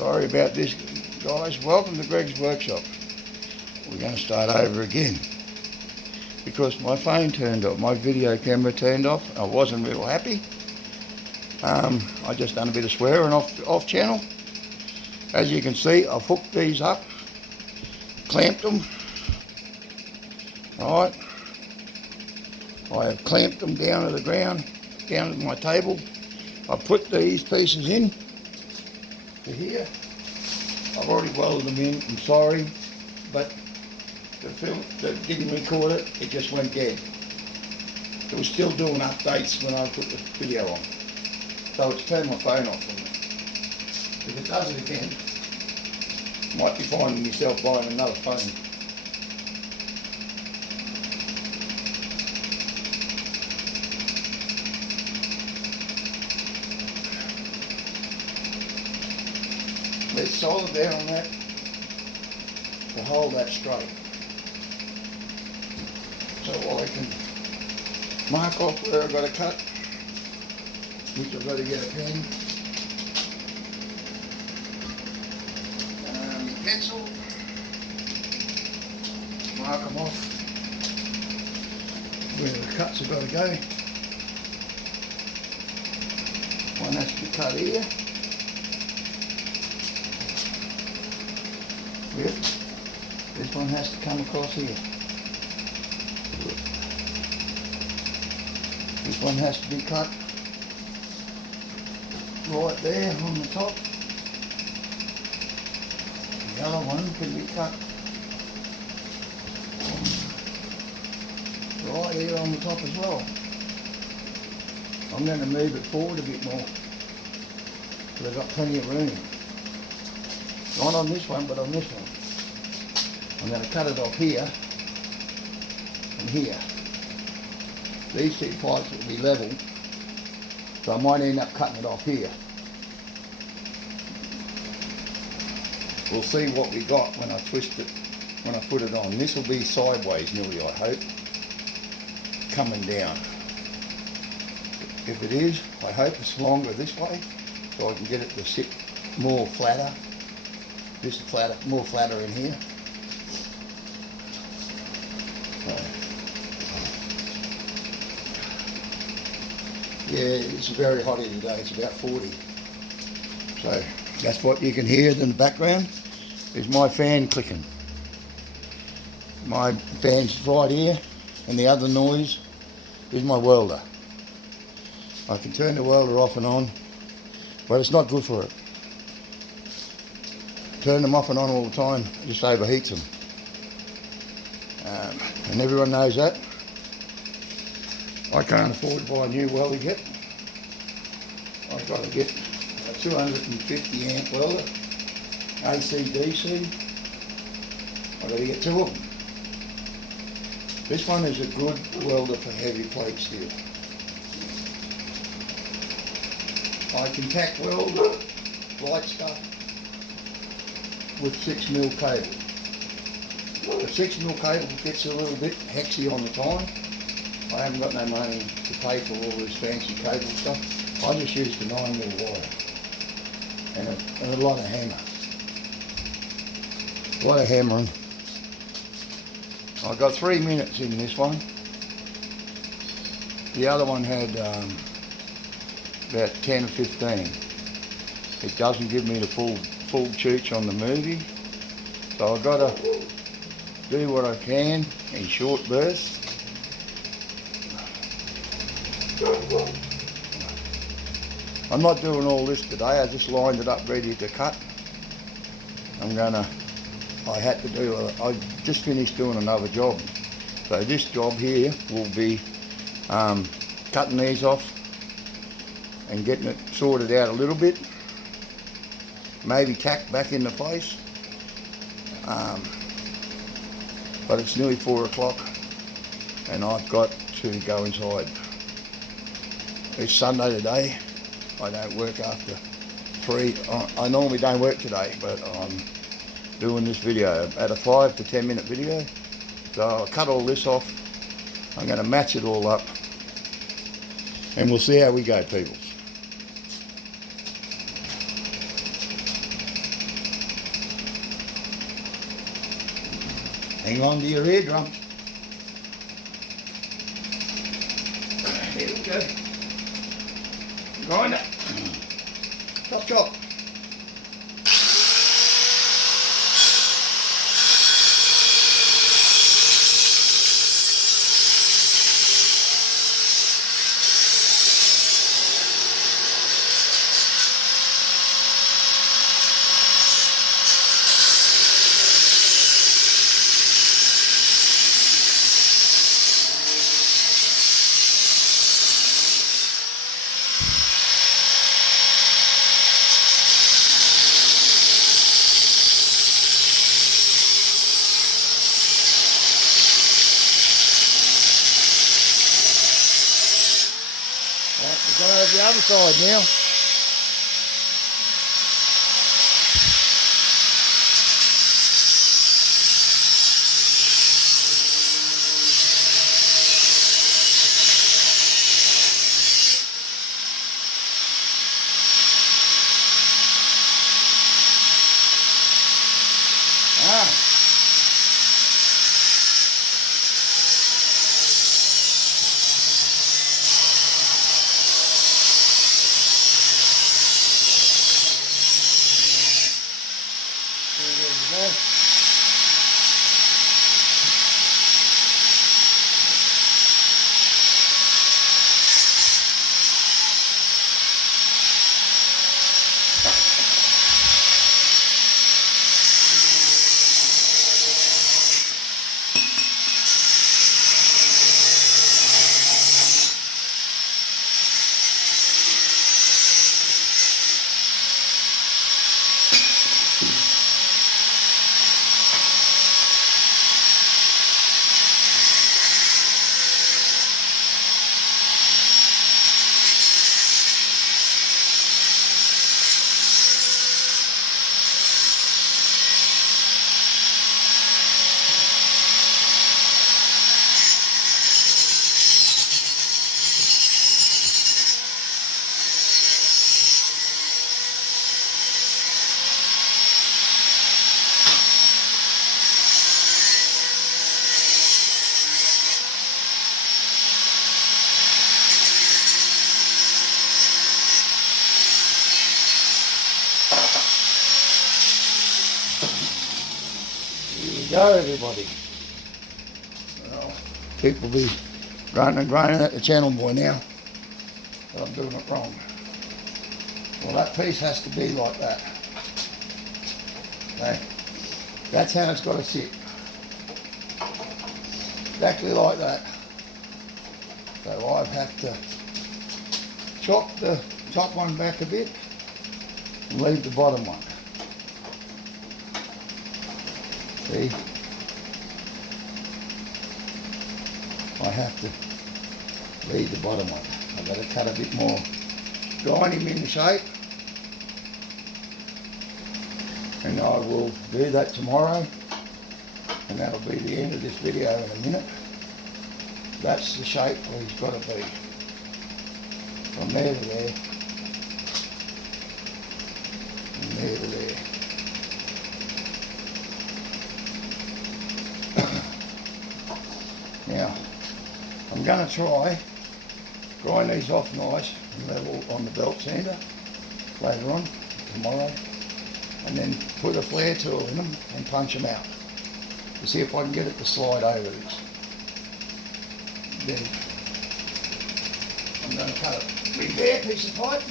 Sorry about this, guys. Welcome to Greg's Workshop. We're going to start over again because my phone turned off, my video camera turned off. I wasn't real happy. I just done a bit of swearing off channel. As you can see, I've hooked these up, clamped them. Right, I have clamped them down to the ground, down to my table. I put these pieces in to here. I've already welded them in. I'm sorry, but the film that didn't record it, it just went dead. It was still doing updates when I put the video on. So it's turned my phone off for me. If it does it again, I might be finding myself buying another phone. There's solid there on that to hold that straight. So I can mark off where I've got to cut, which I've got to get a pen, pencil, mark them off where the cuts have got to go. One has to be cut here. Yep. This one has to come across here. This one has to be cut right there on the top. The other one can be cut right here on the top as well. I'm going to move it forward a bit more because I've got plenty of room. Not on this one, but on this one. I'm going to cut it off here and here. These two pipes will be level, so I might end up cutting it off here. We'll see what we got when I twist it, when I put it on. This will be sideways nearly, I hope, coming down. If it is, I hope it's longer this way, so I can get it to sit more flatter. This is flatter, more flatter in here. Yeah, it's very hot here today. It's about 40. So that's what you can hear in the background is my fan clicking. My fan's right here, and the other noise is my welder. I can turn the welder off and on, but it's not good for it. Turn them off and on all the time, it just overheats them. And everyone knows that. I can't afford to buy a new welder yet. I've got to get a 250 amp welder, AC, DC. I've got to get two of them. This one is a good welder for heavy plate steel. I can tack weld light stuff with 6mm cable. The 6mm cable gets a little bit hexy on the time. I haven't got no money to pay for all this fancy cable stuff. I just use the 9mm wire and a lot of hammer. A lot of hammering. I've got 3 minutes in this one. The other one had about 10 or 15. It doesn't give me the full chooch on the movie, so I've got to do what I can in short bursts. I'm not doing all this today, I just lined it up ready to cut. I just finished doing another job. So this job here will be cutting these off and getting it sorted out a little bit. Maybe tacked back into place. But it's nearly 4 o'clock and I've got to go inside. It's Sunday today. I don't work after 3. I normally don't work today, but I'm doing this video at a 5 to 10 minute video. So I'll cut all this off. I'm going to match it all up and we'll see how we go, people. Hang on to your eardrum. There we go. Grinder. Chop chop. We're going over the other side now. Go everybody. Well, people be grunting and groaning at the channel boy now that I'm doing it wrong. Well, that piece has to be like that. Okay. That's how it's got to sit. Exactly like that. So I have to chop the top one back a bit and leave the bottom one. See? I have to leave the bottom one. I've got to cut a bit more, grind him in the shape. And I will do that tomorrow. And that'll be the end of this video in a minute. That's the shape where he's got to be. From there to there. From there to there. Now, I'm going to try grind these off nice and level on the belt sander later on, tomorrow, and then put a flare tool in them and punch them out to see if I can get it to slide over this. Then I'm going to cut a big bare piece of pipe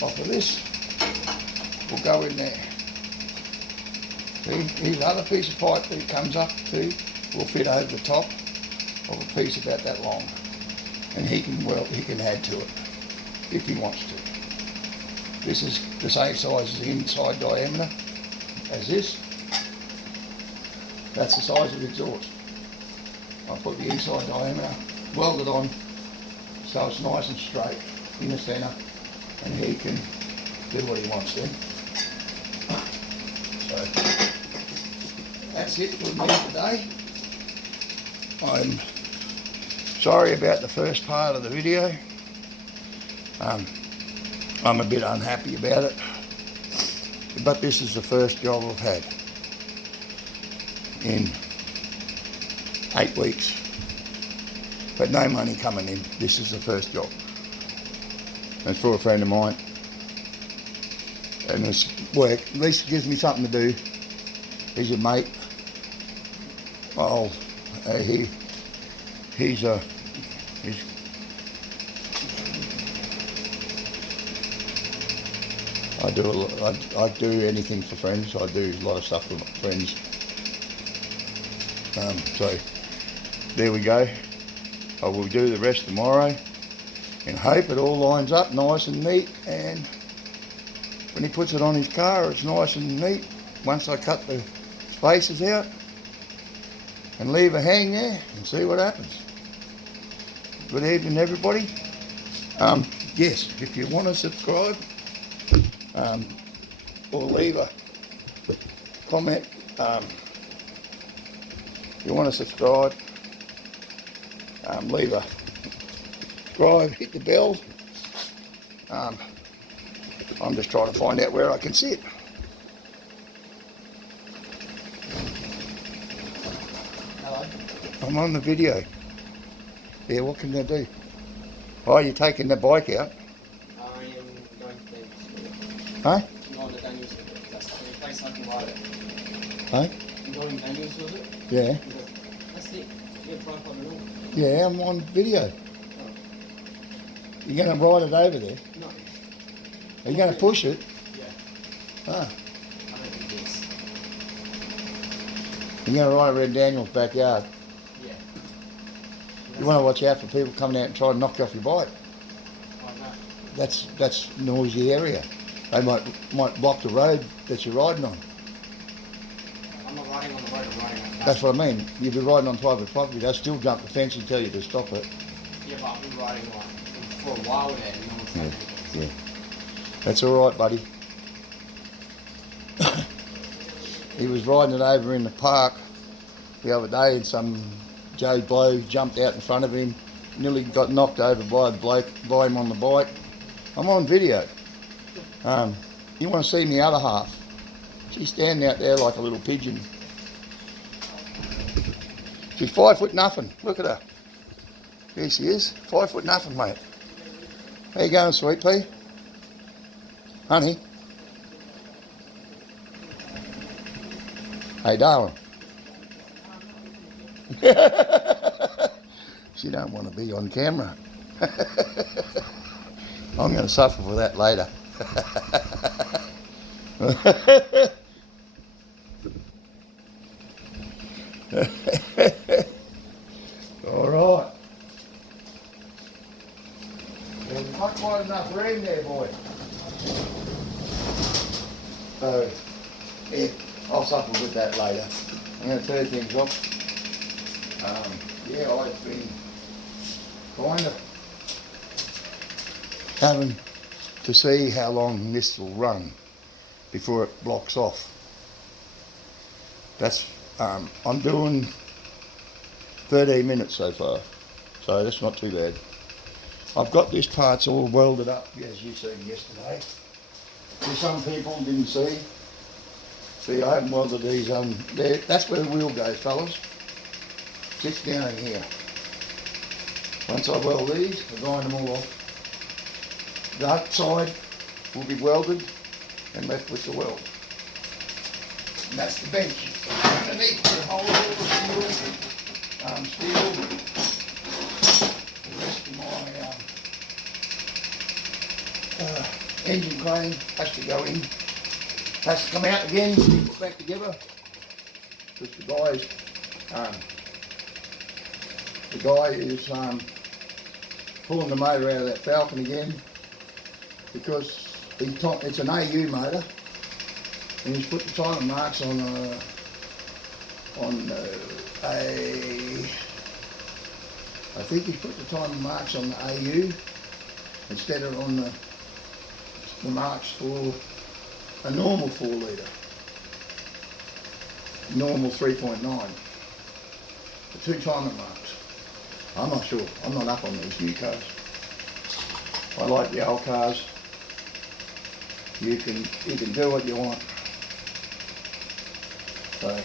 off of this. Will go in there. See, here's another piece of pipe that it comes up to. Will fit over the top of a piece about that long, and he can add to it if he wants to. This is the same size as the inside diameter as this. That's the size of the exhaust. I put the inside diameter, weld it on so it's nice and straight in the centre, and he can do what he wants then. So that's it for me today. I'm sorry about the first part of the video. I'm a bit unhappy about it, but this is the first job I've had. in 8 weeks. But no money coming in. This is the first job. It's for a friend of mine. And it's work. At least it gives me something to do. He's a mate. Oh, he's I do anything for friends. I do a lot of stuff for my friends. So there we go. I will do the rest tomorrow and hope it all lines up nice and neat, and when he puts it on his car it's nice and neat. Once I cut the spaces out and leave a hang there and see what happens. Good evening everybody. Yes, if you want to subscribe or leave a comment, if you want to subscribe, leave a subscribe, hit the bell. I'm just trying to find out where I can sit. Hello. I'm on the video. Yeah, what can I do? Oh, you're taking the bike out? I am going to Daniel's. Huh? I'm going to Daniel's. That's the only place I can ride it. Huh? I'm going to Daniel's, was it? Yeah. That's it. You have tripod and all. Yeah, I'm on video. Oh. You're going to ride it over there? No. Are you going to push it? Yeah. Ah. I don't think it is. You're going to ride around Daniel's backyard? Yeah. You want to watch out for people coming out and try and knock you off your bike. Like that. That's noisy area. They might block the road that you're riding on. I'm not riding on the road, I'm riding on the That's what I mean. You'll be riding on private property. They'll still jump the fence and tell you to stop it. Yeah, but I've been riding like for a while there and no one's done anything. Yeah. That's all right, buddy. He was riding it over in the park the other day, and some Joe Blow jumped out in front of him, nearly got knocked over by the bloke by him on the bike. I'm on video. You want to see the other half? She's standing out there like a little pigeon. She's 5 foot nothing. Look at her. There she is. 5 foot nothing, mate. How you going, sweet pea? Honey? Hey, darling. She don't want to be on camera. I'm going to suffer for that later. All right. There's not quite enough room there, boy. So, yeah, I'll suffer with that later. I'm going to turn things off. Yeah, I've been kind of having to see how long this will run before it blocks off. That's I'm doing 13 minutes so far, so that's not too bad. I've got this parts all welded up as you seen yesterday. See, some people didn't see. See, I haven't welded these there. That's where the wheel goes, fellas. Sits down in here. Once I weld these, I grind them all off. The outside will be welded and left with the weld. And that's the bench. Underneath the whole steel. The rest of my engine crane has to go in. Has to come out again, be put back together. Because the guy is pulling the motor out of that Falcon again, because it's an AU motor, and he's put the timing marks on I think he put the timing marks on the AU instead of on the marks for a normal 4 litre, normal 3.9. The 2 timing marks. I'm not sure. I'm not up on these new cars. I like the old cars. You can do what you want. So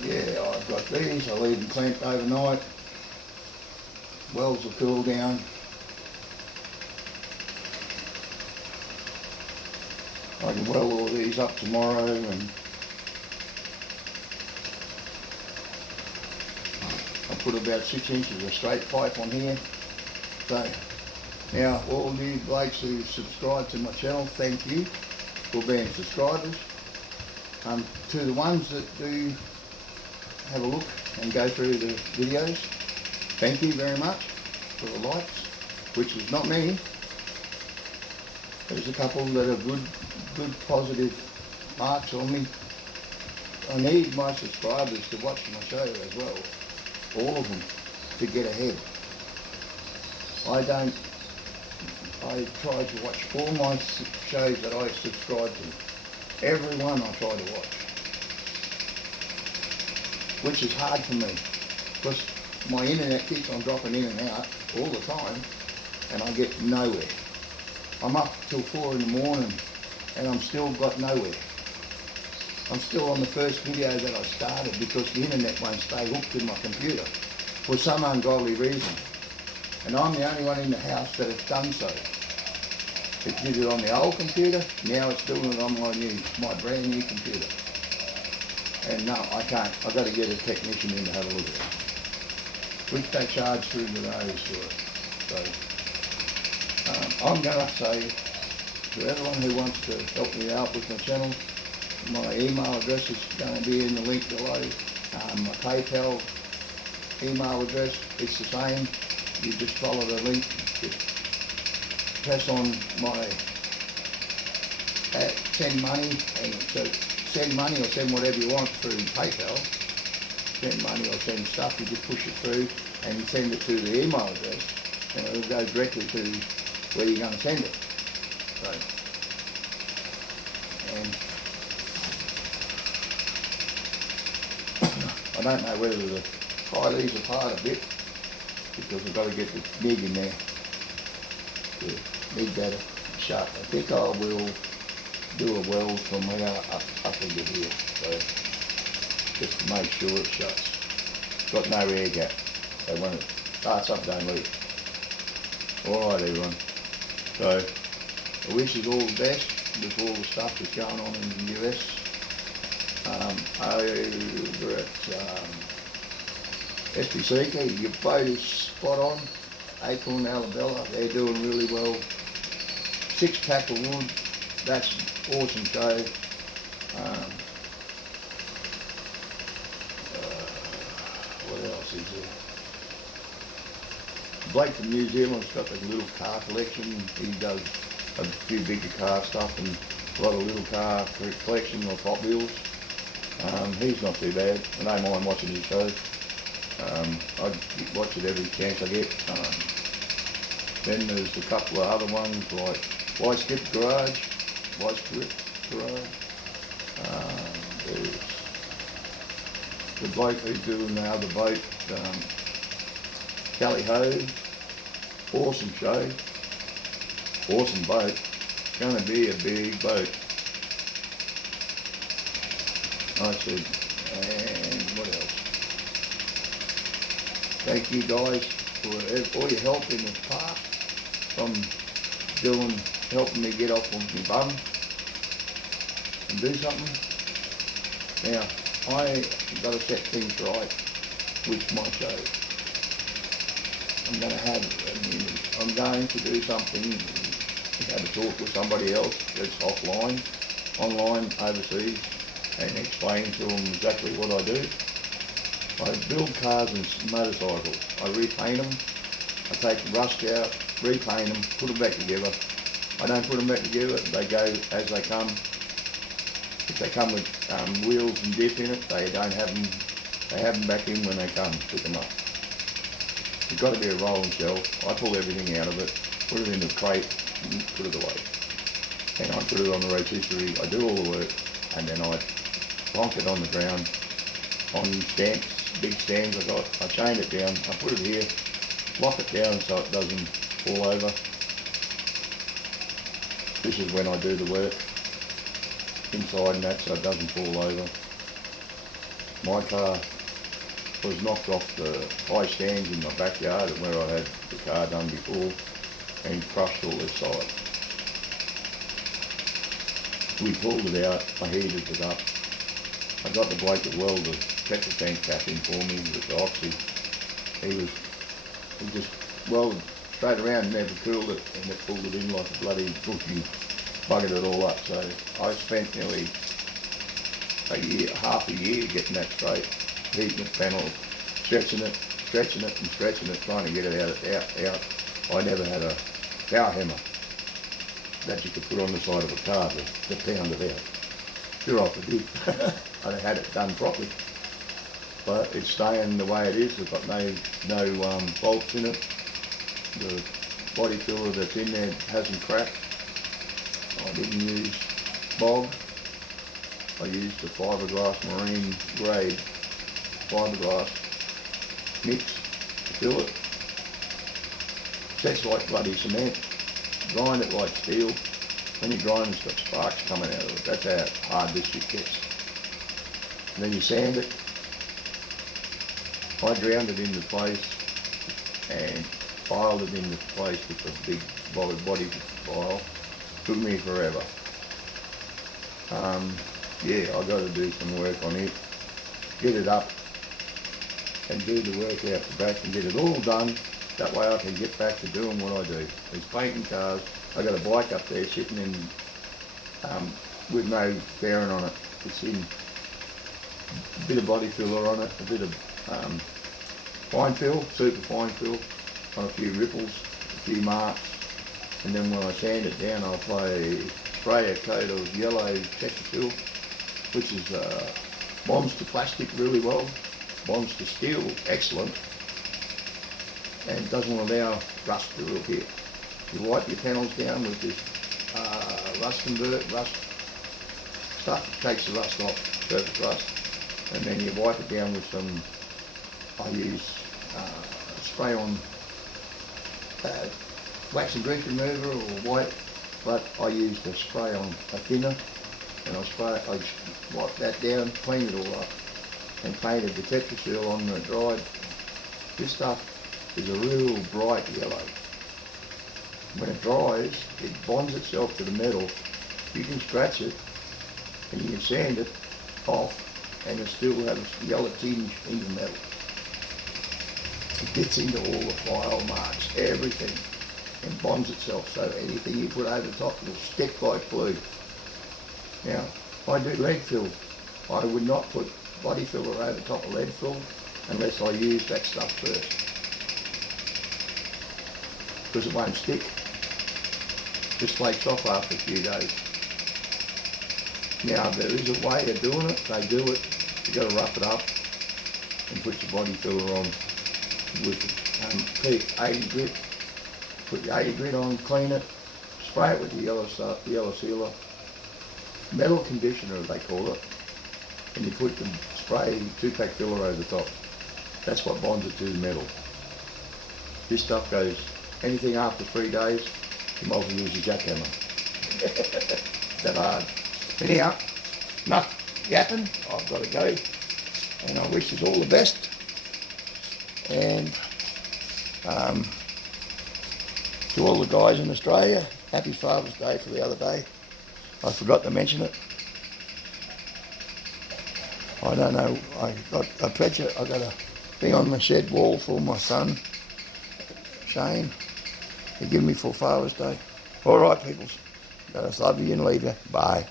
Yeah, I've got these. I leave them clamped overnight. Wells will cool down. I can weld all these up tomorrow, and I'll put about 6 inches of straight pipe on here. So now all you blokes who subscribe to my channel, thank you for being subscribers. To the ones that do have a look and go through the videos, thank you very much for the likes, which is not many. There's a couple that are good positive marks on me. I need my subscribers to watch my show as well, all of them, to get ahead. I try to watch all my shows that I subscribe to. Every one I try to watch, which is hard for me because my internet keeps on dropping in and out all the time and I get nowhere. I'm up till 4 in the morning and I'm still got nowhere. I'm still on the first video that I started because the internet won't stay hooked to my computer for some ungodly reason. And I'm the only one in the house that has done so. It did it on the old computer, now it's doing it on my brand new computer. And no, I can't. I've got to get a technician in to have a look at it. Which they charge through the nose for it. So I'm going to say to everyone who wants to help me out with my channel, my email address is going to be in the link below. My PayPal email address, it's the same. You just follow the link, just press on my send money, and so send money or send whatever you want through PayPal. Send money or send stuff, you just push it through and you send it to the email address and it'll go directly to where you're going to send it. So, and I don't know whether to pry these apart a bit because I've got to get the MIG in there to MIG that shut. I think I will do a weld from here up into here, so just to make sure it shuts. Got no air gap, so when it starts up, don't leak. Alright everyone, so I wish you all the best with all the stuff that's going on in the US. Over at SPC, your boat is spot on. Acorn, Alabella, they're doing really well. 6-pack of wood, that's awesome show. What else is there? Blake from New Zealand's got a little car collection. He does a few bigger car stuff and a lot of little car collection of Hot Wheels. He's not too bad. I don't mind watching his shows. I watch it every chance I get. Then there's a couple of other ones like White Script Garage. There's the bloke who's doing the other boat, Kelly Ho. Awesome show. Awesome boat. It's going to be a big boat. I said, and what else? Thank you guys for all your help in the past, from helping me get off on my bum and do something. Now, I got to set things right with my show. I'm going to do something, have a talk with somebody else that's offline, online, overseas, and explain to them exactly what I do. I build cars and motorcycles. I repaint them. I take the rust out, repaint them, put them back together. I don't put them back together. They go as they come. If they come with wheels and diff in it, they don't have them. They have them back in when they come, pick them up. It's got to be a rolling shelf. I pull everything out of it, put it in a crate, and put it away. And I put it on the rotisserie. I do all the work, and then I plonk it on the ground on stands, big stands I got. I chain it down. I put it here, lock it down so it doesn't fall over. This is when I do the work inside and that, so it doesn't fall over. My car was knocked off the high stands in my backyard where I had the car done before and crushed all this side. We pulled it out, I heated it up. I got the bloke that welded the petrol tank cap in for me with the oxy. He just welded straight around and never cooled it, and it pulled it in like a bloody bush and buggered it all up. So I spent nearly half a year getting that straight, heating the panel, stretching it and stretching it, trying to get it out. I never had a power hammer that you could put on the side of a car to pound it out. Sure I did. I had it done properly. But it's staying the way it is. It's got no bolts in it. The body filler that's in there hasn't cracked. I didn't use bog. I used the fiberglass marine grade fiberglass mix to fill it. Sets like bloody cement. Grind it like steel. When you grind, it's got sparks coming out of it. That's how hard this shit gets. And then you sand it. I ground it into place and filed it into place with a big body file. Took me forever. Yeah, I got to do some work on it. Get it up and do the work out the back and get it all done. That way I can get back to doing what I do. It's painting cars. I got a bike up there sitting in with no fairing on it. It's in a bit of body filler on it, a bit of fine fill, super fine fill, on a few ripples, a few marks, and then when I sand it down I'll spray a coat of yellow Chesterfield, which is bonds to plastic really well, bonds to steel excellent, and doesn't allow rust to appear. You wipe your panels down with this rust stuff, takes the rust off, surface rust, and then you wipe it down with some, I use spray on wax and grease remover or white, but I used a spray on a thinner, and I wiped that down, cleaned it all up, and painted the Tetrasil on the dried. This stuff is a real bright yellow. When it dries, it bonds itself to the metal. You can scratch it and you can sand it off and it still has a yellow tinge in the metal. It gets into all the file marks, everything, and bonds itself so anything you put over the top will stick like glue. Now, I do lead fill. I would not put body filler over the top of lead fill unless I use that stuff first, because it won't stick. It just flakes off after a few days. Now there is a way of doing it. They do it. You got to rough it up and put your body filler on with peak 80 grit. Put your 80 grit on, clean it, spray it with the yellow sealer, metal conditioner they call it, and you put the spray 2-pack filler over the top. That's what bonds it to the metal. This stuff goes anything after 3 days. You might as well use your jackhammer. That hard. Anyhow, enough yapping. I've got to go, and I wish you all the best. And to all the guys in Australia, happy Father's Day for the other day. I forgot to mention it. I don't know. I got a picture. I got a thing on my shed wall for my son, Shane. He gave me for Father's Day. All right, peoples. Gotta love you and leave you. Bye.